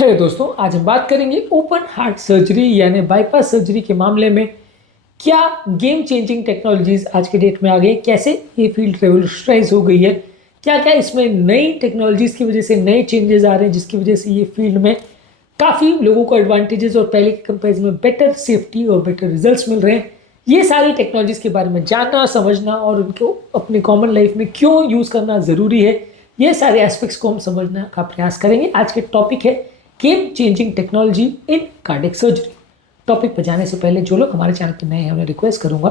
Hello दोस्तों, आज हम बात करेंगे ओपन हार्ट सर्जरी यानी बाईपास सर्जरी के मामले में क्या गेम चेंजिंग टेक्नोलॉजीज आज के डेट में आ गई, कैसे ये फील्ड रेवोल्यूशनाइज हो गई है, क्या क्या इसमें नई टेक्नोलॉजीज की वजह से नए चेंजेस आ रहे हैं जिसकी वजह से ये फील्ड में काफ़ी लोगों को एडवांटेजेस और पहले के कंपेरिजन में बेटर सेफ्टी और बेटर रिजल्ट्स मिल रहे हैं। ये सारी टेक्नोलॉजीज के बारे में जानना, समझना और उनको अपने कॉमन लाइफ में क्यों यूज़ करना ज़रूरी है, ये सारे एस्पेक्ट्स को हम समझने का प्रयास करेंगे। आज के टॉपिक है game changing technology in cardiac surgery. Topic पर जाने से पहले जो लोग हमारे चैनल पर नए हैं उन्हें रिक्वेस्ट करूंगा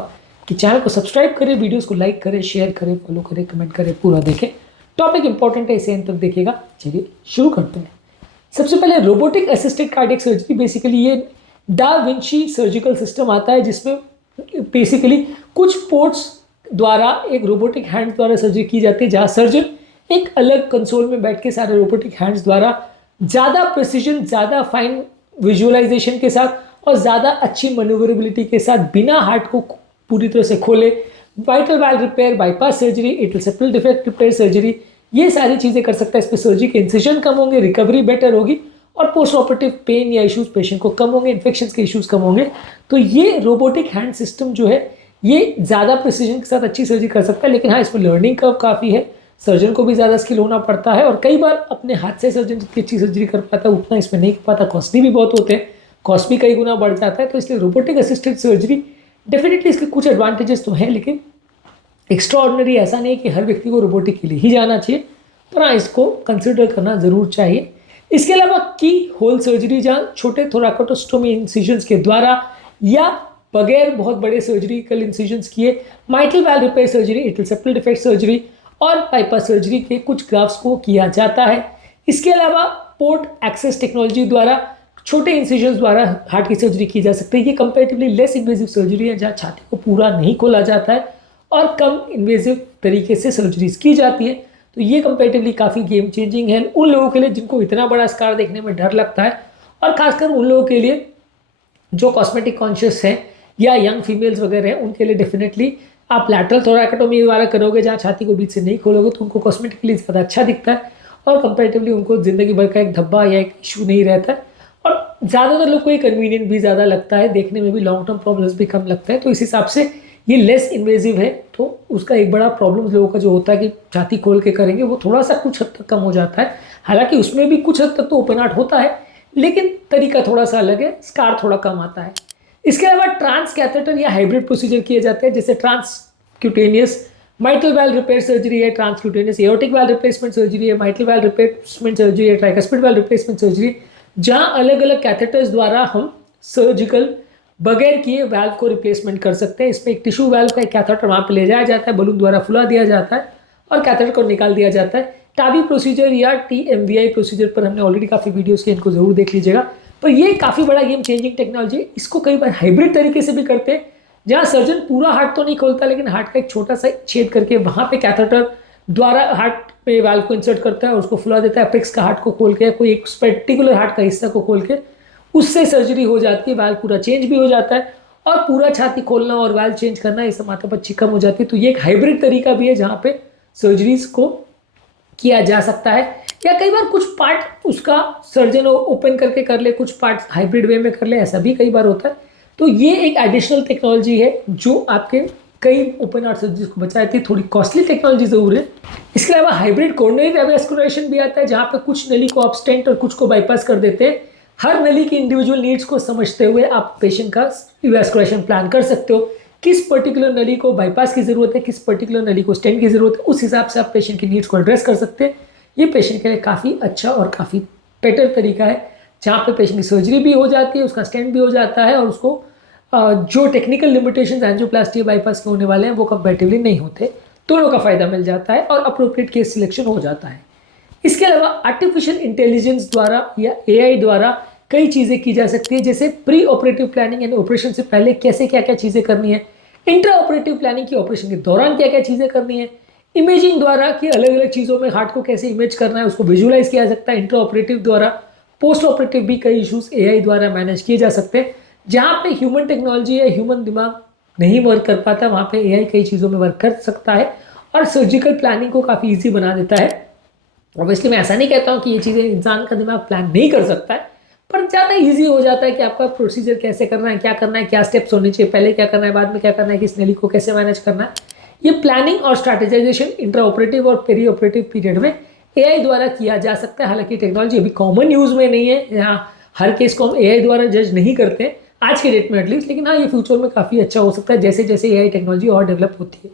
कि चैनल को सब्सक्राइब करें, वीडियोस को लाइक करें, शेयर करें, फॉलो करें, कमेंट करें, पूरा देखें। टॉपिक इंपॉर्टेंट है, इसे अंत तक देखिएगा। चलिए शुरू करते हैं। सबसे पहले robotic assisted cardiac surgery, basically ये डा विंची सर्जिकल सिस्टम आता है जिसमें बेसिकली कुछ पोर्ट्स द्वारा एक रोबोटिक हैंड द्वारा सर्जरी की जाती है, जहाँ सर्जन एक अलग कंसोल में बैठ के सारे रोबोटिक हैंड्स द्वारा ज़्यादा प्रिसीजन, ज़्यादा फाइन विजुअलाइजेशन के साथ और ज़्यादा अच्छी मैन्यूवरेबिलिटी के साथ बिना हार्ट को पूरी तरह से खोले vital valve repair, bypass surgery, atrial septal defect repair surgery, ये सारी चीज़ें कर सकता है। इस पर सर्जरी के इंसिजन कम होंगे, रिकवरी बेटर होगी और पोस्ट ऑपरेटिव पेन या इश्यूज पेशेंट को कम होंगे, इन्फेक्शन के इश्यूज कम होंगे। तो ये रोबोटिक हैंड सिस्टम जो है ये ज़्यादा प्रिसीजन के साथ अच्छी सर्जरी कर सकता है, लेकिन हाँ, इसमें लर्निंग कर्व काफ़ी है, सर्जन को भी ज़्यादा स्किल होना पड़ता है और कई बार अपने हाथ से सर्जन जितनी अच्छी सर्जरी कर पाता है उतना इसमें नहीं कर पाता, कॉस्टली भी बहुत होते हैं, कॉस्ट भी कई गुना बढ़ जाता है। तो इसलिए रोबोटिक असिस्टेड सर्जरी डेफिनेटली इसके कुछ एडवांटेजेस तो हैं, लेकिन एक्स्ट्राऑर्डिनरी ऐसा नहीं कि हर व्यक्ति को रोबोटिक के लिए ही जाना चाहिए, पर हाँ, इसको कंसिडर करना ज़रूर चाहिए। इसके अलावा की होल सर्जरी, जहाँ छोटे थोराकोटोस्टोमी इंसिजन्स के द्वारा या बगैर बहुत बड़े सर्जरिकल इंसिजन्स किए mitral valve repair surgery, atrial septal defect surgery और बाईपास सर्जरी के कुछ ग्राफ्स को किया जाता है। इसके अलावा पोर्ट एक्सेस टेक्नोलॉजी द्वारा छोटे इंसिजन्स द्वारा हार्ट की सर्जरी की जा सकती है। ये कंपैरेटिवली लेस इन्वेजिव सर्जरी है, जहाँ छाती को पूरा नहीं खोला जाता है और कम इन्वेजिव तरीके से सर्जरीज की जाती है। तो ये कंपैरेटिवली काफ़ी गेम चेंजिंग है उन लोगों के लिए जिनको इतना बड़ा स्कार देखने में डर लगता है, और खासकर उन लोगों के लिए जो कॉस्मेटिक कॉन्शियस हैं या यंग फीमेल्स वगैरह हैं, उनके लिए डेफिनेटली आप लैटरल थोरैकेटोमी वाला करोगे जहाँ छाती को बीच से नहीं खोलोगे तो उनको कॉस्मेटिकली ज़्यादा अच्छा दिखता है और कंपैरेटिवली उनको ज़िंदगी भर का एक धब्बा या एक इशू नहीं रहता है, और ज़्यादातर लोग को ये कन्वीनियंट भी ज़्यादा लगता है, देखने में भी लॉन्ग टर्म प्रॉब्लम्स भी कम लगता है। तो इस हिसाब से ये लेस इन्वेजिव है, तो उसका एक बड़ा प्रॉब्लम लोगों का जो होता है कि छाती खोल के करेंगे वो थोड़ा सा कुछ हद तक कम हो जाता है। हालांकि उसमें भी कुछ हद तक तो ओपन हार्ट होता है, लेकिन तरीका थोड़ा सा अलग है, स्कार थोड़ा कम आता है। इसके अलावा ट्रांस कैथेटर या हाइब्रिड प्रोसीजर किए जाते हैं, जैसे transcutaneous mitral valve repair surgery है, transcutaneous aortic valve replacement surgery है, माइटल वाल्व रिप्लेसमेंट सर्जरी है, ट्राइकस्पिड वाल्व रिप्लेसमेंट सर्जरी, जहां अलग अलग कैथेटर्स द्वारा हम सर्जिकल बगैर किए वाल्व को रिप्लेसमेंट कर सकते हैं। इसमें एक टिश्यू वाल्व का एक कैथेटर वहाँ पे ले जाया जाता है, बलून द्वारा फुला दिया जाता है और कैथेटर को निकाल दिया जाता है। टाबी प्रोसीजर या TMVI प्रोसीजर पर हमने ऑलरेडी काफ़ी वीडियोस के, इनको जरूर देख लीजिएगा। पर ये काफ़ी बड़ा गेम चेंजिंग टेक्नोलॉजी है। इसको कई बार हाइब्रिड तरीके से भी करते हैं, जहाँ सर्जन पूरा हार्ट तो नहीं खोलता लेकिन हार्ट का एक छोटा सा छेद करके वहाँ पे कैथेटर द्वारा हार्ट पे वाल्व को इंसर्ट करता है और उसको फुला देता है, अपेक्स का हार्ट को खोल के, कोई एक पर्टिकुलर हार्ट का हिस्सा को खोल के उससे सर्जरी हो जाती है, वाल्व पूरा चेंज भी हो जाता है और पूरा छाती खोलना और वाल्व चेंज करना ये सब माथापच्ची कम हो जाती है। तो ये एक हाइब्रिड तरीका भी है जहाँ पे सर्जरीज को किया जा सकता है, या कई बार कुछ पार्ट उसका सर्जन ओपन करके कर ले, कुछ पार्ट हाइब्रिड वे में कर ले, ऐसा भी कई बार होता है। तो ये एक एडिशनल टेक्नोलॉजी है जो आपके कई ओपन हार्ट सर्जरीज को बचाती है। थोड़ी कॉस्टली टेक्नोलॉजी जरूर है। इसके अलावा हाइब्रिड कोरोनरी रेवास्कुलेशन भी आता है, जहाँ पे कुछ नली को आप स्टेंट और कुछ को बाईपास कर देते हैं। हर नली की इंडिविजुअल नीड्स को समझते हुए आप पेशेंट का रिवास्कुलेशन प्लान कर सकते हो, किस पर्टिकुलर नली को बाईपास की ज़रूरत है, किस पर्टिकुलर नली को स्टेंट की ज़रूरत है, उस हिसाब से आप पेशेंट की नीड्स को एड्रेस कर सकते हैं। ये पेशेंट के लिए काफ़ी अच्छा और काफ़ी बेटर तरीका है, जहाँ पे पेशेंट की सर्जरी भी हो जाती है, उसका स्टेंट भी हो जाता है और उसको जो टेक्निकल लिमिटेशंस एंजियोप्लास्टी बाईपास के होने वाले हैं वो कंपैरेटिवली नहीं होते, दोनों का फ़ायदा मिल जाता है और अप्रोप्रिएट केस सिलेक्शन हो जाता है। इसके अलावा आर्टिफिशियल इंटेलिजेंस द्वारा या AI द्वारा कई चीज़ें की जा सकती है, जैसे प्री ऑपरेटिव प्लानिंग यानी ऑपरेशन से पहले कैसे क्या क्या चीज़ें करनी है, इंट्रा ऑपरेटिव प्लानिंग की ऑपरेशन के दौरान क्या क्या चीज़ें करनी है, इमेजिंग द्वारा कि अलग अलग चीज़ों में हार्ट को कैसे इमेज करना है उसको विजुअलाइज किया जा सकता है इंट्रा ऑपरेटिव द्वारा। पोस्ट ऑपरेटिव भी कई इशूज़ AI द्वारा मैनेज किए जा सकते हैं, जहाँ पे ह्यूमन टेक्नोलॉजी या ह्यूमन दिमाग नहीं वर्क कर पाता वहाँ पे AI कई चीज़ों में वर्क कर सकता है और सर्जिकल प्लानिंग को काफ़ी ईजी बना देता है। ऑब्वियसली मैं ऐसा नहीं कहता हूँ कि ये चीज़ें इंसान का दिमाग प्लान नहीं कर सकता है, पर ज़्यादा इजी हो जाता है कि आपका प्रोसीजर कैसे करना है, क्या स्टेप्स होने चाहिए, पहले क्या करना है, बाद में क्या करना है, किस नली को कैसे मैनेज करना है। ये प्लानिंग और स्ट्रैटेजाइजेशन इंट्रा ऑपरेटिव और पेरी ऑपरेटिव पीरियड में एआई द्वारा किया जा सकता है। हालांकि टेक्नोलॉजी अभी कॉमन यूज में नहीं है, यहाँ हर केस को हम एआई द्वारा जज नहीं करते हैं आज के डेट में एटलीस्ट, लेकिन हाँ ये फ्यूचर में काफ़ी अच्छा हो सकता है जैसे जैसे एआई टेक्नोलॉजी और डेवलप होती है।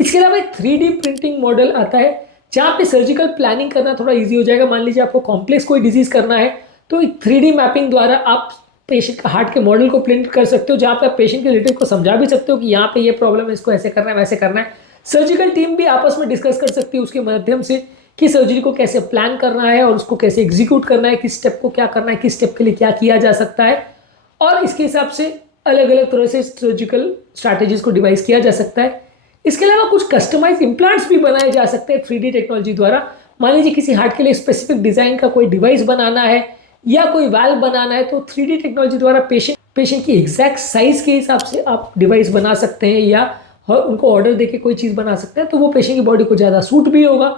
इसके अलावा एक 3D प्रिंटिंग मॉडल आता है जहाँ पे सर्जिकल प्लानिंग करना थोड़ा इजी हो जाएगा। मान लीजिए आपको कॉम्प्लेक्स कोई डिजीज करना है तो एक 3D मैपिंग द्वारा आप पेशेंट का हार्ट के मॉडल को प्रिंट कर सकते हो, जहाँ पे आप पेशेंट के रिलेटिव को समझा भी सकते हो कि यहाँ पे ये प्रॉब्लम है, इसको ऐसे करना है, वैसे करना है। सर्जिकल टीम भी आपस में डिस्कस कर सकती है उसके माध्यम से कि सर्जरी को कैसे प्लान करना है और उसको कैसे एग्जीक्यूट करना है, किस स्टेप को क्या करना है, किस स्टेप के लिए क्या किया जा सकता है, और इसके हिसाब से अलग अलग तरह से सर्जिकल स्ट्रैटेजीज को डिवाइस किया जा सकता है। इसके अलावा कुछ कस्टमाइज इम्प्लांट्स भी बनाए जा सकते हैं 3D टेक्नोलॉजी द्वारा। मान लीजिए किसी हार्ट के लिए स्पेसिफिक डिजाइन का कोई डिवाइस बनाना है या कोई वाल्व बनाना है तो 3D टेक्नोलॉजी द्वारा पेशेंट की एग्जैक्ट साइज के हिसाब से आप डिवाइस बना सकते हैं या उनको ऑर्डर देके कोई चीज़ बना सकते हैं, तो वो पेशेंट की बॉडी को ज़्यादा सूट भी होगा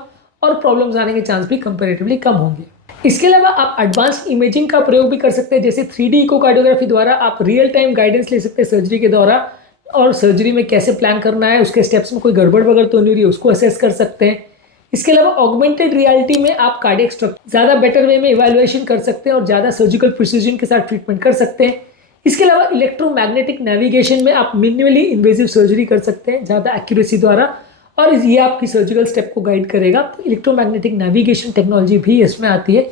और प्रॉब्लम्स आने के चांस भी कंपेरेटिवली कम होंगे। इसके अलावा आप एडवांस इमेजिंग का प्रयोग भी कर सकते हैं, जैसे 3D इकोकार्डियोग्राफी द्वारा आप रियल टाइम गाइडेंस ले सकते हैं सर्जरी के दौरान, और सर्जरी में कैसे प्लान करना है, उसके स्टेप्स में कोई गड़बड़ वगैरह तो नहीं रही है उसको असेस कर सकते हैं। इसके अलावा ऑगमेंटेड रियलिटी में आप कार्डियक स्ट्रक्चर ज़्यादा बेटर वे में इवैल्यूएशन कर सकते हैं और ज़्यादा सर्जिकल प्रिसीजन के साथ ट्रीटमेंट कर सकते हैं। इसके अलावा इलेक्ट्रोमैग्नेटिक नेविगेशन में आप मिनिमली इन्वेजिव सर्जरी कर सकते हैं ज़्यादा एक्यूरेसी द्वारा, और ये आपकी सर्जिकल स्टेप को गाइड करेगा। तो इलेक्ट्रोमैग्नेटिक नेविगेशन टेक्नोलॉजी भी इसमें आती है।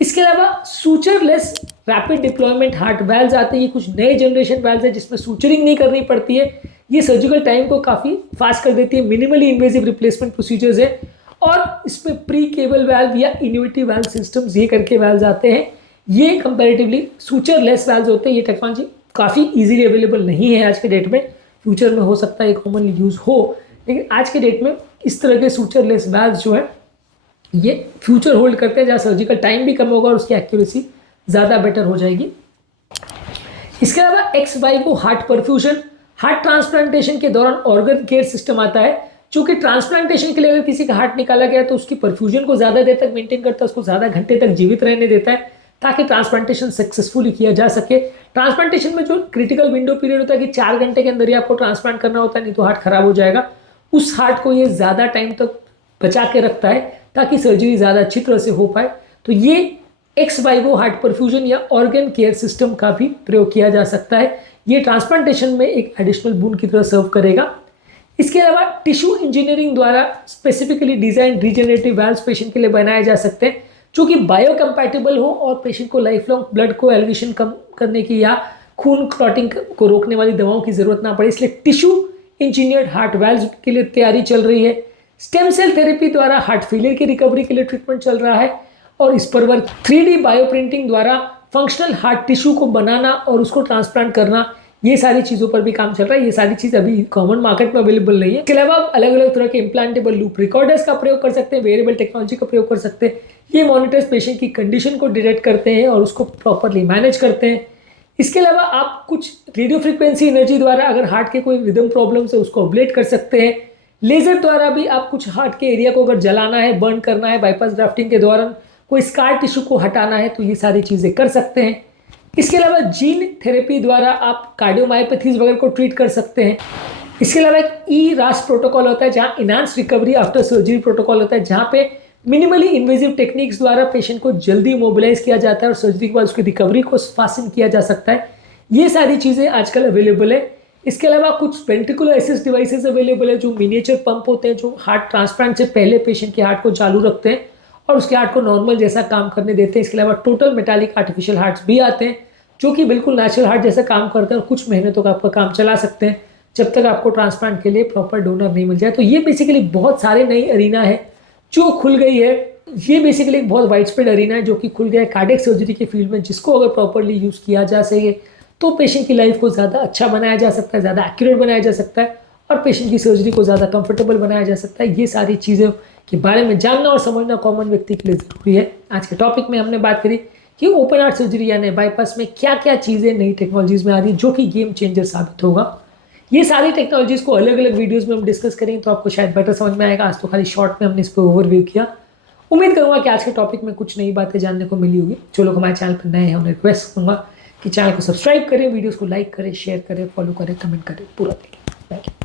इसके अलावा सूचरलेस रैपिड डिप्लॉयमेंट हार्ट वैल्व्स आते हैं। ये कुछ नए जनरेशन वैल्व्स है जिसमें सूचरिंग नहीं करनी पड़ती है। ये सर्जिकल टाइम को काफ़ी फास्ट कर देती है, मिनिमली इन्वेजिव रिप्लेसमेंट प्रोसीजर्स है, और इसमें प्री केबल वैल्व या इनोवेटिव वैल्व सिस्टम्स ये करके वैल्व्स आते हैं। ये कंपैरेटिवली सूचरलेस वैल्व्स होते हैं। ये टेक्नोलॉजी काफ़ी इजीली अवेलेबल नहीं है आज के डेट में, फ्यूचर में हो सकता है कॉमनली यूज़ हो, लेकिन आज के डेट में इस तरह के सूचरलेस वैल्व्स जो है ये फ्यूचर होल्ड करते हैं जहाँ सर्जिकल टाइम भी कम होगा और उसकी एक्यूरेसी ज़्यादा बेटर हो जाएगी। इसके अलावा x vivo heart perfusion, heart transplantation के दौरान ऑर्गन केयर सिस्टम आता है, चूँकि ट्रांसप्लांटेशन के लिए अगर किसी का हार्ट निकाला गया तो उसकी परफ्यूजन को ज़्यादा देर तक मेंटेन करता है, उसको ज़्यादा घंटे तक जीवित रहने देता है ताकि ट्रांसप्लांटेशन सक्सेसफुली किया जा सके। ट्रांसप्लांटेशन में जो क्रिटिकल विंडो पीरियड होता है कि 4 घंटे के अंदर ही आपको ट्रांसप्लांट करना होता है, नहीं तो हार्ट खराब हो जाएगा, उस हार्ट को ये ज़्यादा टाइम तक बचा के रखता है ताकि सर्जरी ज़्यादा अच्छी तरह से हो पाए। तो ये एक्स वाइवो हार्ट परफ्यूजन या ऑर्गन केयर सिस्टम का भी प्रयोग किया जा सकता है। ये ट्रांसप्लांटेशन में एक एडिशनल बून की तरह सर्व करेगा। इसके अलावा टिश्यू इंजीनियरिंग द्वारा specifically design regenerative valves patient के लिए बनाए जा सकते हैं जो कि बायो कंपैटिबल हो और पेशेंट को लाइफ लॉन्ग ब्लड को एलिवेशन कम करने की या खून क्लॉटिंग को रोकने वाली दवाओं की जरूरत ना पड़े, इसलिए टिश्यू इंजीनियर्ड हार्ट वैल्व्स के लिए तैयारी चल रही है। स्टेम सेल थेरेपी द्वारा हार्ट फेलियर की रिकवरी के लिए ट्रीटमेंट चल रहा है, और इस पर वर्क 3D बायोप्रिंटिंग द्वारा फंक्शनल हार्ट टिश्यू को बनाना और उसको ट्रांसप्लांट करना, ये सारी चीज़ों पर भी काम चल रहा है। ये सारी चीज़ अभी कॉमन मार्केट में अवेलेबल नहीं है। इसके अलावा अलग अलग तरह के इम्प्लांटेबल लूप रिकॉर्डर्स का प्रयोग कर सकते हैं, वेरिएबल टेक्नोलॉजी का प्रयोग कर सकते हैं। ये मॉनिटर्स पेशेंट की कंडीशन को डिटेक्ट करते हैं और उसको प्रॉपरली मैनेज करते हैं। इसके अलावा आप कुछ रेडियो फ्रिक्वेंसी एनर्जी द्वारा अगर हार्ट के कोई रिदम प्रॉब्लम्स है उसको अबलेट कर सकते हैं। लेजर द्वारा भी आप कुछ हार्ट के एरिया को अगर जलाना है, बर्न करना है, बाईपास ग्राफ्टिंग के दौरान कोई स्कार टिश्यू को हटाना है तो ये सारी चीज़ें कर सकते हैं। इसके अलावा जीन थेरेपी द्वारा आप कार्डियोमायोपैथीज वगैरह को ट्रीट कर सकते हैं। इसके अलावा एक ई-रास प्रोटोकॉल होता है जहाँ enhance recovery after surgery protocol होता है, जहाँ पे मिनिमली इन्वेजिव टेक्निक्स द्वारा पेशेंट को जल्दी मोबिलाइज किया जाता है और सर्जरी के बाद उसकी रिकवरी को फास्टन किया जा सकता है। ये सारी चीज़ें आजकल अवेलेबल है। इसके अलावा कुछ वेंट्रिकुलर असिस्ट डिवाइसेस अवेलेबल है जो मिनिएचर पंप होते हैं जो हार्ट ट्रांसप्लांट से पहले पेशेंट के हार्ट को चालू रखते हैं और उसके हार्ट को नॉर्मल जैसा काम करने देते हैं। इसके अलावा टोटल मेटालिक आर्टिफिशियल हार्ट्स भी आते हैं जो कि बिल्कुल नेचुरल हार्ट जैसा काम करते हैं और कुछ महीने तक आपका काम चला सकते हैं जब तक आपको ट्रांसप्लांट के लिए प्रॉपर डोनर नहीं मिल जाए। तो ये बेसिकली बहुत सारे नई अरीना है जो खुल गई है। ये बेसिकली एक बहुत वाइड स्प्रेड अरीना है जो कि खुल गया है कार्डियक सर्जरी के फील्ड में, जिसको अगर प्रॉपरली यूज़ किया जा सके तो पेशेंट की लाइफ को ज़्यादा अच्छा बनाया जा सकता है, ज़्यादा एक्यूरेट बनाया जा सकता है और पेशेंट की सर्जरी को ज़्यादा कंफर्टेबल बनाया जा सकता है। ये सारी चीज़ों के बारे में जानना और समझना कॉमन व्यक्ति के लिए ज़रूरी है। आज के टॉपिक में हमने बात करी कि ओपन हार्ट सर्जरी यानी बाईपास में क्या क्या चीज़ें नई टेक्नोलॉजीज़ में आ रही है जो कि गेम चेंजर साबित होगा। ये सारी टेक्नोलॉजीज़ को अलग अलग वीडियोज़ में हम डिस्कस करेंगे तो आपको शायद बेटर समझ में आएगा। आज तो खाली शॉर्ट में हमने इस पर ओवरव्यू किया। उम्मीद करूंगा कि आज के टॉपिक में कुछ नई बातें जानने को मिली होगी। जो लोग हमारे चैनल पर नए हैं उन्हें रिक्वेस्ट करूंगा कि चैनल को सब्सक्राइब करें, वीडियोस को लाइक करें, शेयर करें, फॉलो करें, कमेंट करें, पूरा देखें। Thank you.